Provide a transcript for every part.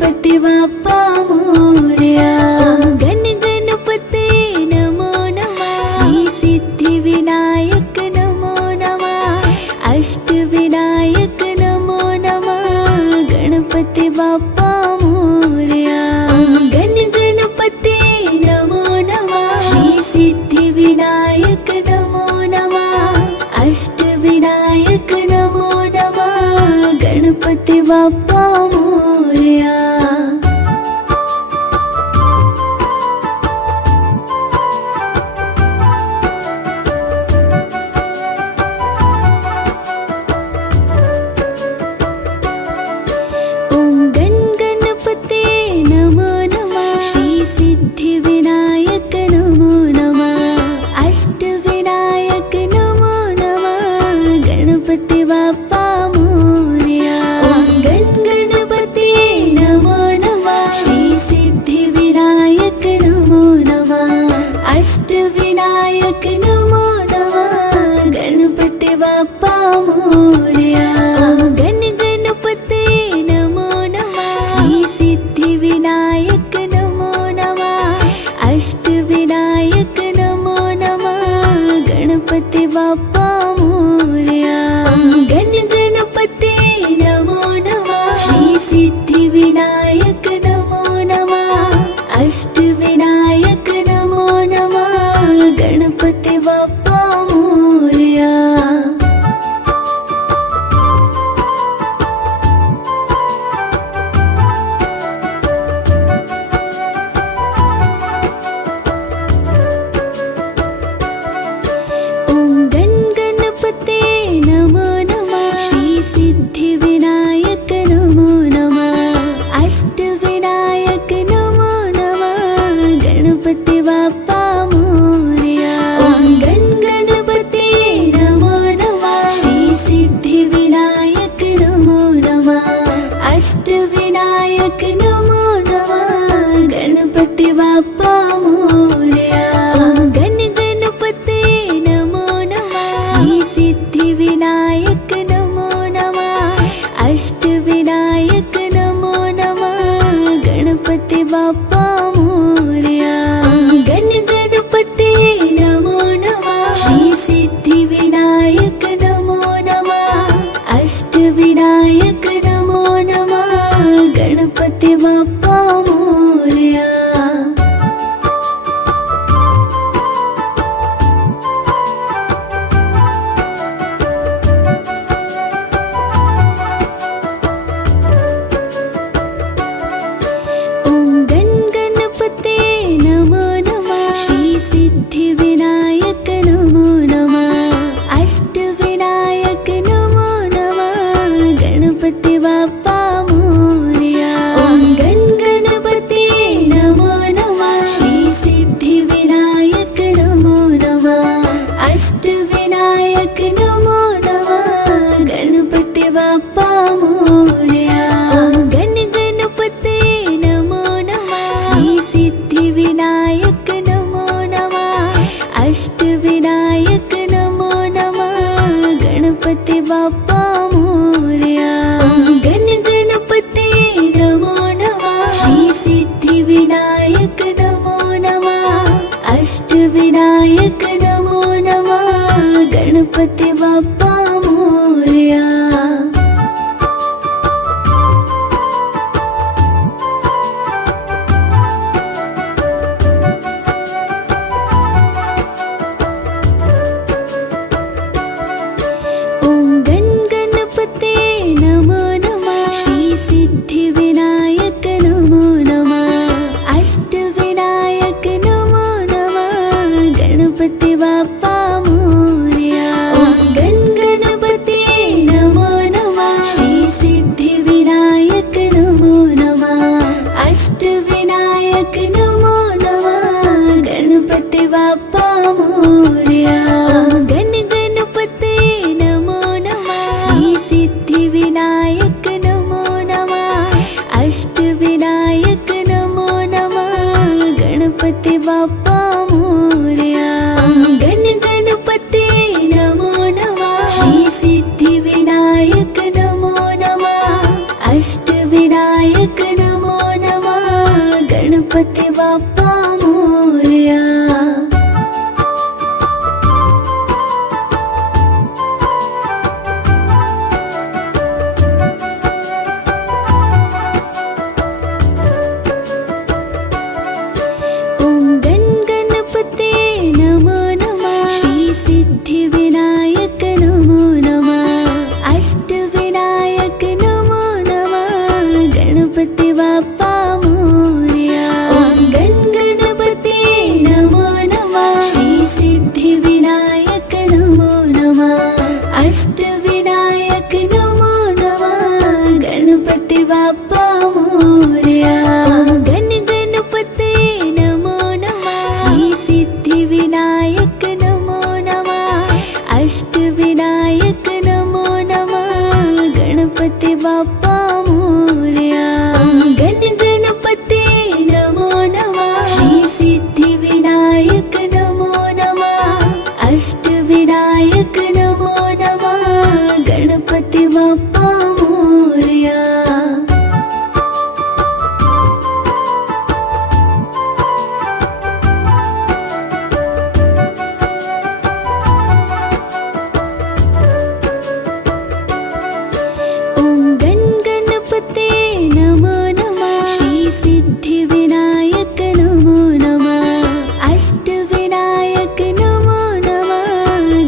गणपति बाप्पा मोरया। गण गणपते नमो नमः। श्री सिद्धि विनायक नमो नमः। अष्ट विनायक नमो नमः। गणपति बाप्पा मोरया। गण गणपते नमो नमः। श्री सिद्धि विनायक नमो नमः। अष्ट विनायक नमो नमः। गणपति बाप्पा मोरया। ओम गण गणपते नमो नमः। श्री सिद्धि विनायक नमो नमः। अष्ट विनायक नमो नमः। गणपति बाप्पा मोरया। ओम गण गणपते नमो नमः। श्री सिद्धि विनायक नमो नमः। अष्ट विनायक नमो नमः। गणपति बाप्पा मोरया। ओम गण गणपते नमो नमः। श्री सिद्धि विनायक नमो नमः। अष्ट विनायक नमो नमः। गणपति बाप्पा मोरया। गण गणपते नमो नमः। श्री सिद्धि विनायक नमो नमः। अष्ट विनायक नमो नमः। गणपति बाप्पा मोरया। ओम गण गणपते नमो नमः। श्री सिद्धि विनायक नमो नमः। अष्ट विनायक नमो नमः। गणपति बाप्पा मोरया। ओम गण गणपते नमो नमः। श्री सिद्धि विनायक नमो नमः। अष्ट विनायक नमो नमः। गणपति बाप्पा मोरया। गण गणपते नमो नमः। श्री सिद्धि विनायक नमो नमः। अष्ट विनायक नमो नमः। गणपति बाप्पा मोरया। गण गणपते नमो नमः। श्री सिद्धि विनायक नमो नमः। अष्ट विनायक नमो नमः। गणपति बाप्पा मोरया। ओम गण गणपते नमो नमः। श्री सिद्धि विनायक नमो नमः। अष्ट विनायक नमो नमः। गणपति बाप्पा मोरया। ओम गण गणपते नमो नमः। श्री सिद्धि विनायक नमो नमः। अष्ट विनायक नमो नमः। गणपति बाप्पा मोरया। ओम गण गणपते नमो नमः। श्री सिद्धि विनायक नमो नमः। अष्ट विनायक नमो नमः। गणपति बाप्पा मोरया। गण गणपते नमो नमः। श्री सिद्धि विनायक नमो नमः। अष्ट विनायक नमो नमः। गणपति बाप्पा मोरया। ओम गण गणपते नमो नमः। श्री सिद्धि विनायक नमो नमः। अष्ट विनायक नमो नमः। गणपति बाप्पा मोरया। ओम गण गणपते नमो नमः। श्री सिद्धि विनायक नमो नमः। अष्ट विनायक नमो नमः। गणपति बाप्पा मोरया। गण गणपते नमो नमः। श्री सिद्धि विनायक नमो नमः। अष्ट विनायक नमो नमः। गणपति बाप्पा मोरया। गण गणपते नमो नमः। श्री सिद्धि विनायक नमो नमः। अष्ट विनायक नमो गणपती बाप्पा मोरया. सिद्धिविनायक नमो नमः. अष्टविनायक नमो नमः. गणपती बाप्पा मोरया. ओम गण गणपते नमो नमः. श्री सिद्धिविनायक नमो नमः. अष्टविनायक नमो नमः. गणपती बाप्पा मोरया. ओम गण गणपते नमो नमः. श्री सिद्धिविनायक अष्टविनायक नमो नमः. गणपती बाप्पा मोरया. गण गणपते नमो नमः. श्री सिद्धिविनायक नमो नमः. अष्टविनायक नमो नमः. गणपती बाप्पा मोरया. सिद्धिविनायक नमो नमः. अष्टविनायक नमो नमः.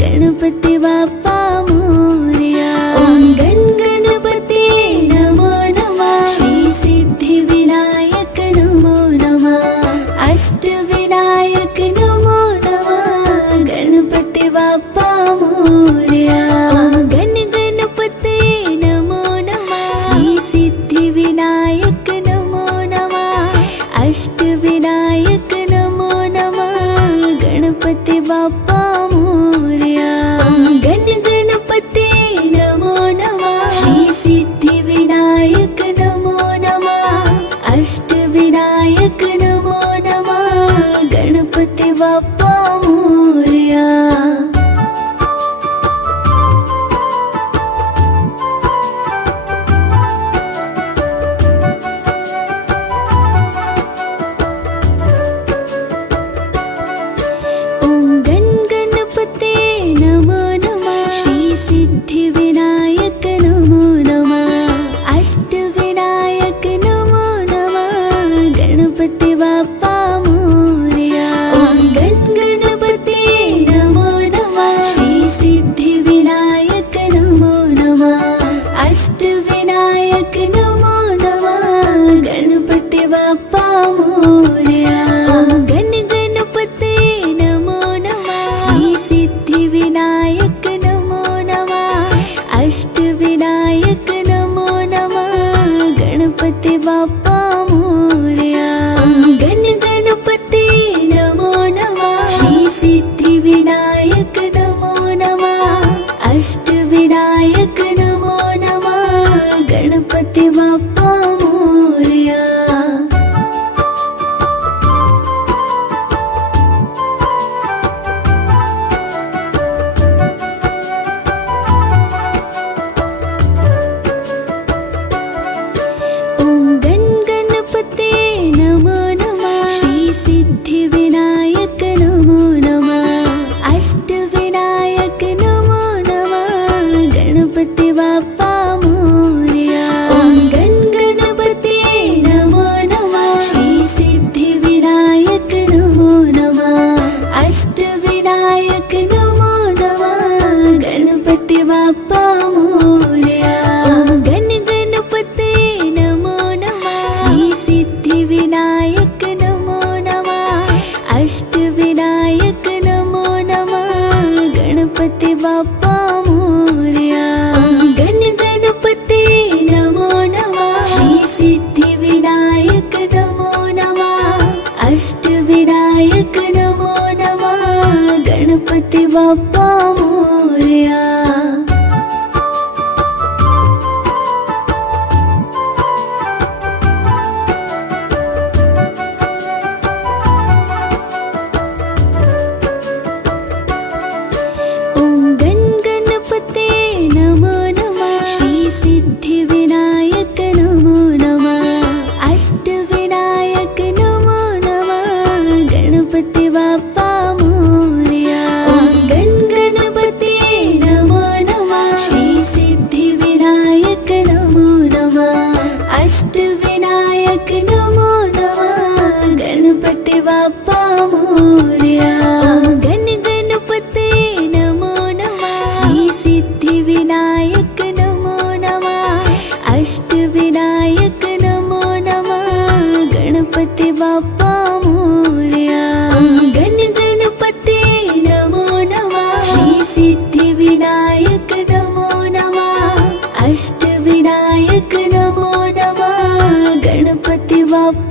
गणपती बाप्पा मोरया. ओम गण गणपते नमो नमः. श्री सिद्धिविनायक नमो नमः. अष्टविनायक नमो नमः. गणपती बाप्पा मोरया. ओम गण गणपते नमो नमः. श्री सिद्धिविनायक अष्टविनायक नमो नमः. गणपती बाप्पा मोरया. गण गणपते नमो नमः. श्री सिद्धिविनायक नमो नमः. अष्टविनायक नमो नमः. गणपती बाप्पा मोरया. सिद्धिविनायक नमो नमः. अष्टविनायक नमो नमः. गणपती बाप्पा मोरया. ओम गण गणपते नमो नमः. श्री सिद्धिविनायक नमो नमः. अष्टविनायक नमो नमः. गणपती बाप्पा मोरया. ओम गण गणपते नमो नमः. श्री सिद्धिविनायक अष्टविनायक नमो नमः. गणपती बाप्पा मोरया. गण गणपते नमो नमः. श्री सिद्धिविनायक नमो नमः. अष्टविनायक नमो नमः. गणपती बाप्पा मोरया. विनायक नमो नमः गणपती बाप्पा